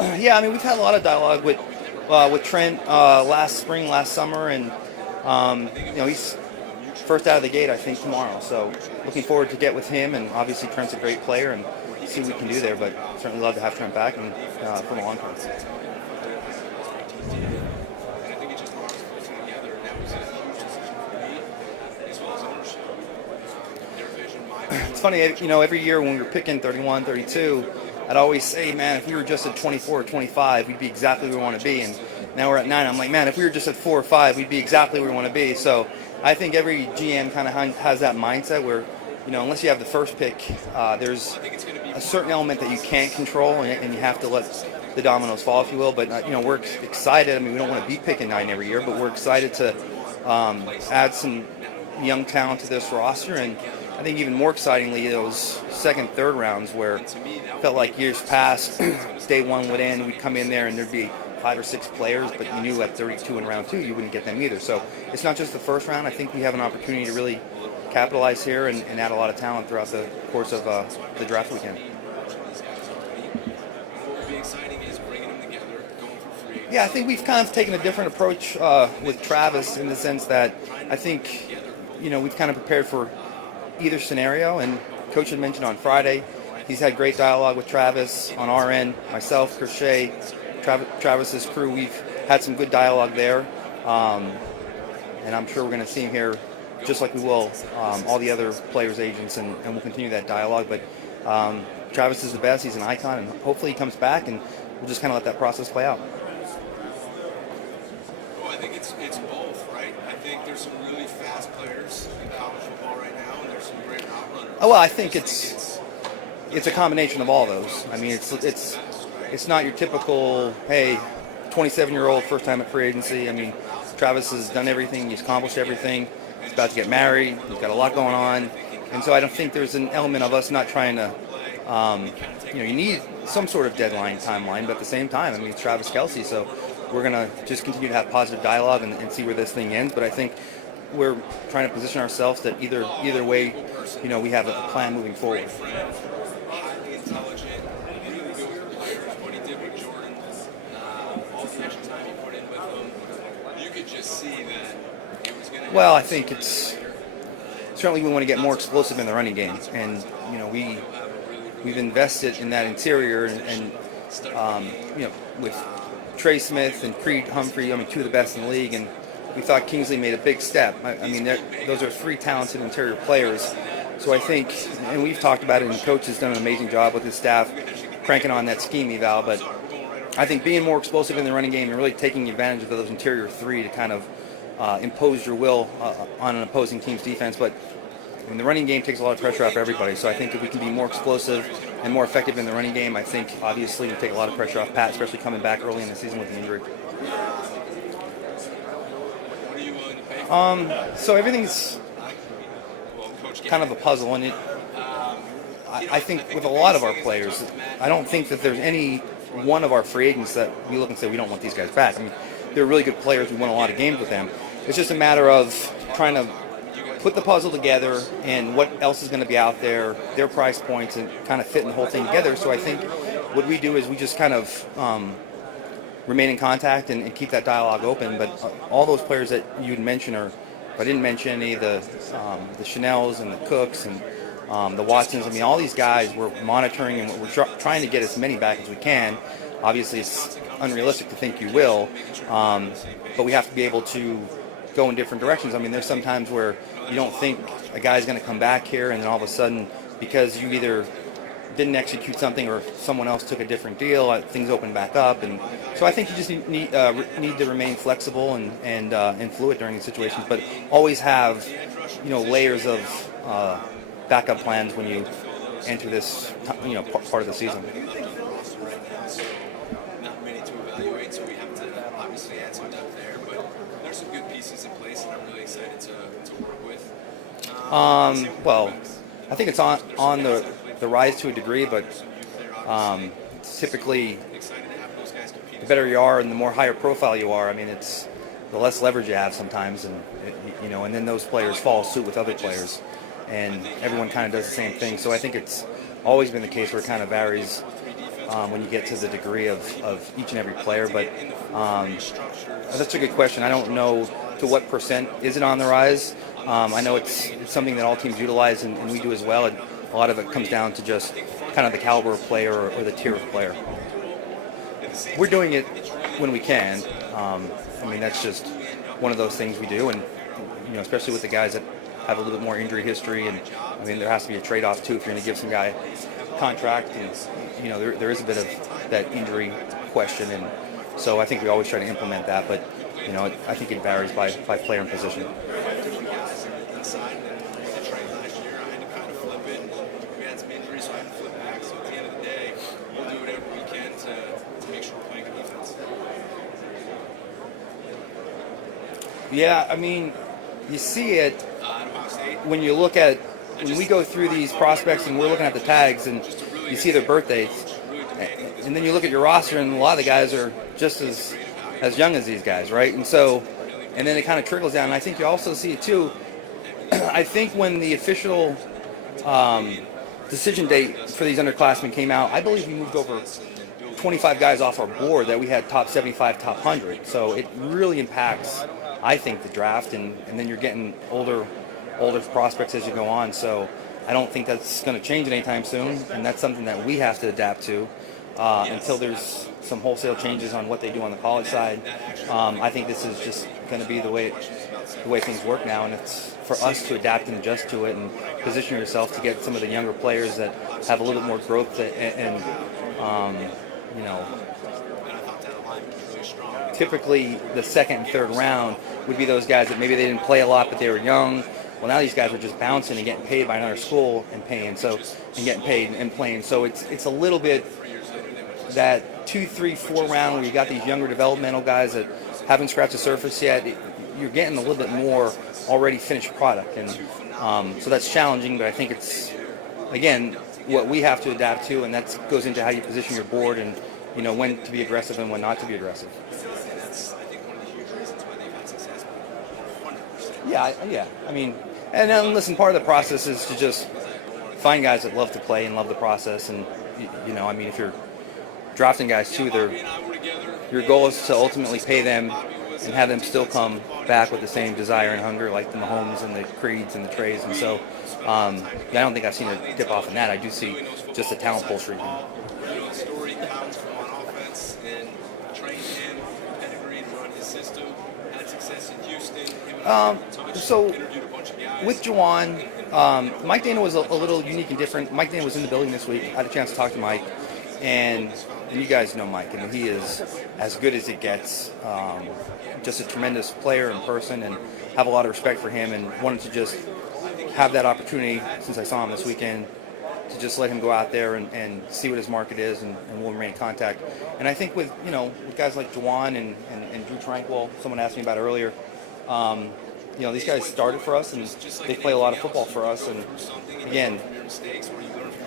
Yeah, I mean, we've had a lot of dialogue with Trent last spring, last summer, and he's first out of the gate, I think, tomorrow. So looking forward to get with him, and obviously Trent's a great player, and see what we can do there. But certainly love to have Trent back and for the long term. It's funny, every year when we were picking 31, 32, I'd always say, man, if we were just at 24 or 25, we'd be exactly where we want to be. And now we're at 9. I'm like, man, if we were just at 4 or 5, we'd be exactly where we want to be. So I think every GM kind of has that mindset where, unless you have the first pick, there's a certain element that you can't control, and you have to let the dominoes fall, if you will. But, we're excited. I mean, we don't want to be picking 9 every year, but we're excited to add some young talent to this roster. And I think even more excitingly, those second, third rounds where it felt like years past, day one would end, we'd come in there and there'd be 5 or 6 players, but you knew at 32 in round 2 you wouldn't get them either. So it's not just the first round. I think we have an opportunity to really capitalize here and add a lot of talent throughout the course of the draft weekend. Yeah, I think we've kind of taken a different approach with Travis in the sense that I think, we've kind of prepared for either scenario, and Coach had mentioned on Friday he's had great dialogue with Travis on our end, myself, Chris Shea, Travis's crew. We've had some good dialogue there, and I'm sure we're going to see him here just like we will all the other players' agents, and we'll continue that dialogue. But Travis is the best. He's an icon, and hopefully he comes back, and we'll just kind of let that process play out. Well, I think it's both, right? I think there's some really fast players in college football right now, and there's some great route runners. Oh, well, I think it's a combination of all those. I mean, it's not your typical, hey, 27-year-old first time at free agency. I mean, Travis has done everything. He's accomplished everything. He's about to get married. He's got a lot going on. And so I don't think there's an element of us not trying to, you need some sort of deadline timeline, but at the same time, I mean, it's Travis Kelce, so we're going to just continue to have positive dialogue and see where this thing ends. But I think we're trying to position ourselves that either way, we have a plan moving forward. Well, I think it's certainly we want to get more explosive in the running game, and we've invested in that interior, and with Trey Smith and Creed Humphrey, I mean, 2 of the best in the league, and we thought Kingsley made a big step. I mean, those are 3 talented interior players. So I think, and we've talked about it, and Coach has done an amazing job with his staff cranking on that scheme eval, but I think being more explosive in the running game and really taking advantage of those interior 3 to kind of impose your will on an opposing team's defense. But I mean, the running game takes a lot of pressure off everybody. So I think if we can be more explosive and more effective in the running game, I think obviously we take a lot of pressure off Pat, especially coming back early in the season with the injury. So everything's kind of a puzzle, and I think with a lot of our players, I don't think that there's any one of our free agents that we look and say we don't want these guys back. I mean, they're really good players. We won a lot of games with them. It's just a matter of trying to put the puzzle together and what else is going to be out there, their price points, and kind of fitting the whole thing together. So I think what we do is we just kind of remain in contact and keep that dialogue open. But all those players that you'd mention, or if I didn't mention any of the Chanels and the Cooks and the Watsons, I mean, all these guys we're monitoring, and we're trying to get as many back as we can. Obviously, it's unrealistic to think you will, but we have to be able to go in different directions. I mean, there's sometimes where you don't think a guy's going to come back here, and then all of a sudden, because you either didn't execute something or someone else took a different deal, things open back up. And so I think you just need to remain flexible and fluid during these situations, but always have layers of backup plans when you enter this part of the season. Not many to evaluate, so we have to obviously add some depth there, but there's some good pieces in place, and I'm really excited to work with. Well, I think it's on the rise to a degree, but typically the better you are and the more higher profile you are, I mean, it's the less leverage you have sometimes, and and then those players follow suit with other players, and everyone kind of does the same thing. So I think it's always been the case where it kind of varies when you get to the degree of each and every player. But that's a good question. I don't know to what percent is it on the rise. I know it's something that all teams utilize, and we do as well. And a lot of it comes down to just kind of the caliber of player or the tier of player. We're doing it when we can. I mean, that's just one of those things we do, and especially with the guys that have a little bit more injury history, and I mean, there has to be a trade-off too if you're going to give some guy a contract, and there is a bit of that injury question, and so I think we always try to implement that, but I think it varies by player and position. Yeah, I mean, you see it when you look at when we go through these prospects and we're looking at the tags and you see their birthdays, and then you look at your roster and a lot of the guys are just as young as these guys, right? And so, and then it kind of trickles down. And I think you also see it too. I think when the official decision date for these underclassmen came out, I believe we moved over 25 guys off our board that we had top 75, top 100. So it really impacts, I think, the draft, and then you're getting older prospects as you go on. So I don't think that's going to change anytime soon, and that's something that we have to adapt to until there's some wholesale changes on what they do on the college side. I think this is just going to be the way things work now, and it's for us to adapt and adjust to it and position yourself to get some of the younger players that have a little bit more growth and typically the second and third round would be those guys that maybe they didn't play a lot but they were young. Well, now these guys are just bouncing and getting paid by another school and getting paid and playing. So it's a little bit that 2, 3, 4 round where you got these younger developmental guys that haven't scratched the surface yet. You're getting a little bit more already finished product, and so that's challenging. But I think it's again what we have to adapt to, and that goes into how you position your board and when to be aggressive and when not to be aggressive. Yeah. I mean, and then listen, part of the process is to just find guys that love to play and love the process, and I mean, if you're drafting guys too, your goal is to ultimately pay them and have them still come back with the same desire and hunger, like the Mahomes and the Creeds and the Treys. And so I don't think I've seen a dip off in that. I do see just a talent pull shrinking. So with Juwan, Mike Dana was a little unique and different. Mike Dana was in the building this week. I had a chance to talk to Mike, and you guys know Mike. I mean, he is as good as it gets. Just a tremendous player in person, and have a lot of respect for him, and wanted to just have that opportunity, since I saw him this weekend, to just let him go out there and see what his market is, and we'll remain in contact. And I think with guys like Juwan and Drew Tranquil, someone asked me about earlier, these guys started for us, and they play a lot of football for us. And again,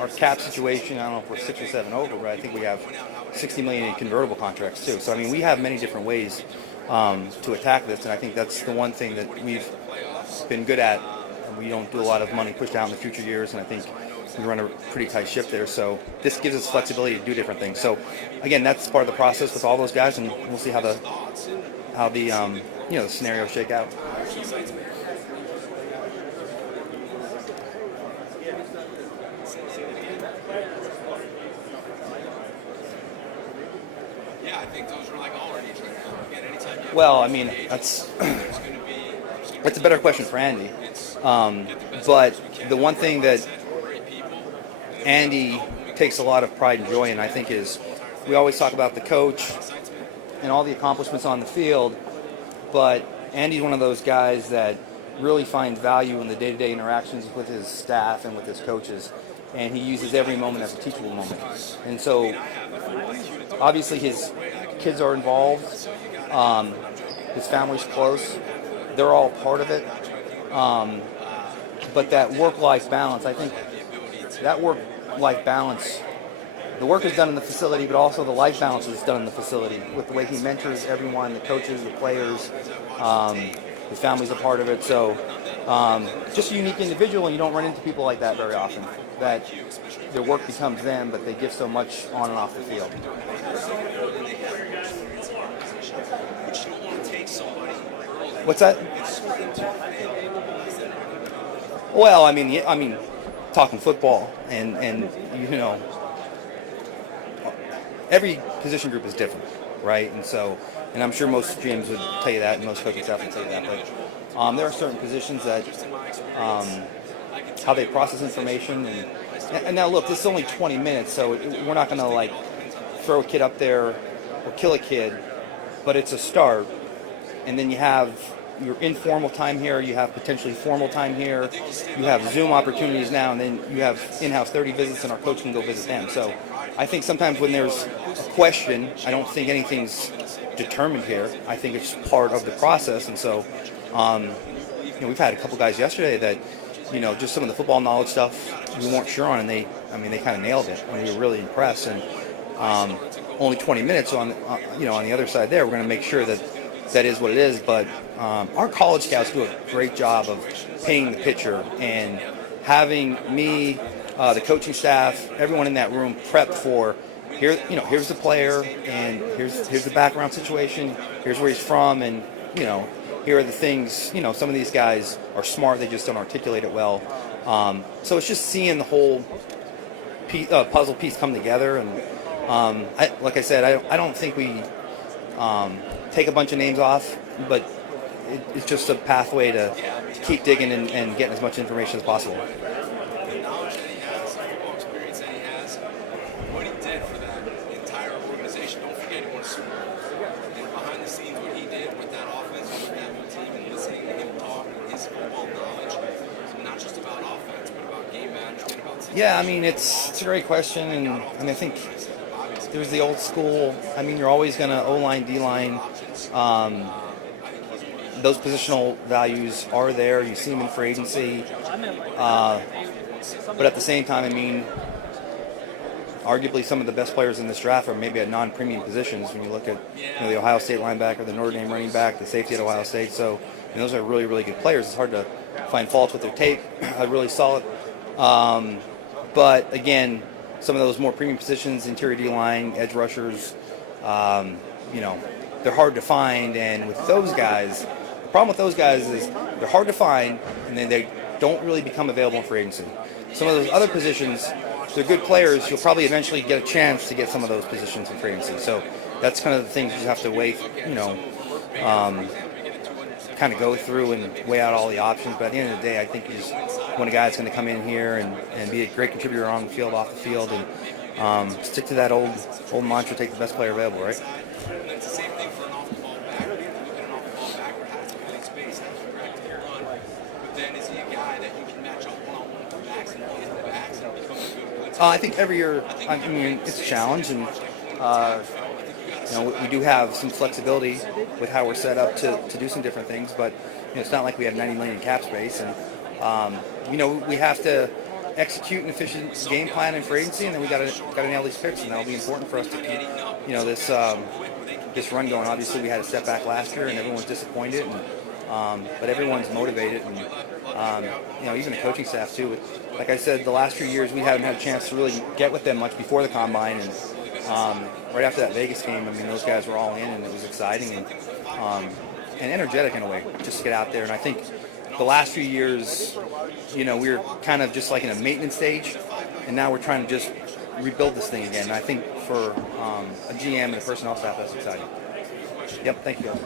our cap situation, I don't know if we're 6 or 7 over, but I think we have $60 million in convertible contracts too. So I mean, we have many different ways to attack this, and I think that's the one thing that we've been good at. We don't do a lot of money pushed out in the future years, and I think we run a pretty tight ship there. So this gives us flexibility to do different things. So again, that's part of the process with all those guys, and we'll see how the scenarios shake out. Yeah, I think those are like all our needs right now. Again, anytime you Well, I mean, that's a better question for Andy. But the one thing that Andy takes a lot of pride and joy in, I think, is we always talk about the coach and all the accomplishments on the field, but Andy's one of those guys that really finds value in the day-to-day interactions with his staff and with his coaches, and he uses every moment as a teachable moment. And so obviously his kids are involved, his family's close, they're all part of it, but that work-life balance, I think that work-life balance, the work is done in the facility, but also the life balance is done in the facility with the way he mentors everyone, the coaches, the players, his family's a part of it. So just a unique individual, and you don't run into people like that very often. That their work becomes them, but they give so much on and off the field. What's that? Well, I mean, talking football, and every position group is different, right? And I'm sure most GMs would tell you that, and most coaching staff would tell you that. But there are certain positions that how they process information, and now look, this is only 20 minutes, so we're not going to like throw a kid up there or kill a kid, but it's a start, and then you have your informal time here, you have potentially formal time here, you have Zoom opportunities now, and then you have in-house 30 visits, and our coach can go visit them. So I think sometimes when there's a question, I don't think anything's determined here. I think it's part of the process, and so we've had a couple guys yesterday that just some of the football knowledge stuff we weren't sure on, and they kind of nailed it, and we were really impressed. And only 20 minutes on the other side there, we're going to make sure that is what it is. But our college scouts do a great job of painting the picture and having me, the coaching staff, everyone in that room prepped for here's the player, and here's the background situation, here's where he's from, and here are the things. Some of these guys are smart, they just don't articulate it well. So it's just seeing the whole puzzle piece come together. And like I said, I don't think we take a bunch of names off, but it's just a pathway to keep digging and getting as much information as possible. The knowledge that he has, the football experience that he has, what he did for that entire organization. Don't forget he won a Super Bowl. And behind the scenes, what he did with that offense, with that team, and listening to him talk, and his football knowledge, not just about offense, but about game management, about team. Yeah, it's a great question, and I think there's the old school. You're always going to O-line, D-line. Those positional values are there. You see them in free agency. But at the same time, arguably some of the best players in this draft are maybe at non-premium positions. When you look at the Ohio State linebacker, the Notre Dame running back, the safety at Ohio State. So those are really, really good players. It's hard to find faults with their tape. Really solid. But again, some of those more premium positions, interior D-line, edge rushers, they're hard to find. And with those guys, the problem with those guys is they're hard to find, and then they don't really become available in free agency. Some of those other positions, they're good players. You'll probably eventually get a chance to get some of those positions in free agency. So that's kind of the things you have to weigh, kind of go through and weigh out all the options. But at the end of the day, I think you just want a guy that's going to come in here and be a great contributor on the field, off the field, and stick to that old mantra: take the best player available, right? It's the same thing for an off-the-ball backer. You look at an off-the-ball backer, has to play space, has to correct the run. But then is he a guy that you can match up one-on-one with the backs and play the backs and become a good I think every year, it's a challenge, and we do have some flexibility with how we're set up to do some different things, but it's not like we have $90 million in cap space, and we have to execute an efficient game plan in free agency, and then we got to nail these picks, and that'll be important for us to keep this run going. Obviously, we had a setback last year, and everyone's disappointed, but everyone's motivated, and even the coaching staff too. Like I said, the last few years we haven't had a chance to really get with them much before the combine, and right after that Vegas game, those guys were all in, and it was exciting and energetic in a way, just to get out there. And I think the last few years, we were kind of just like in a maintenance stage, and now we're trying to just rebuild this thing again. And I think for a GM and a personnel staff, that's exciting. Yep, thank you guys.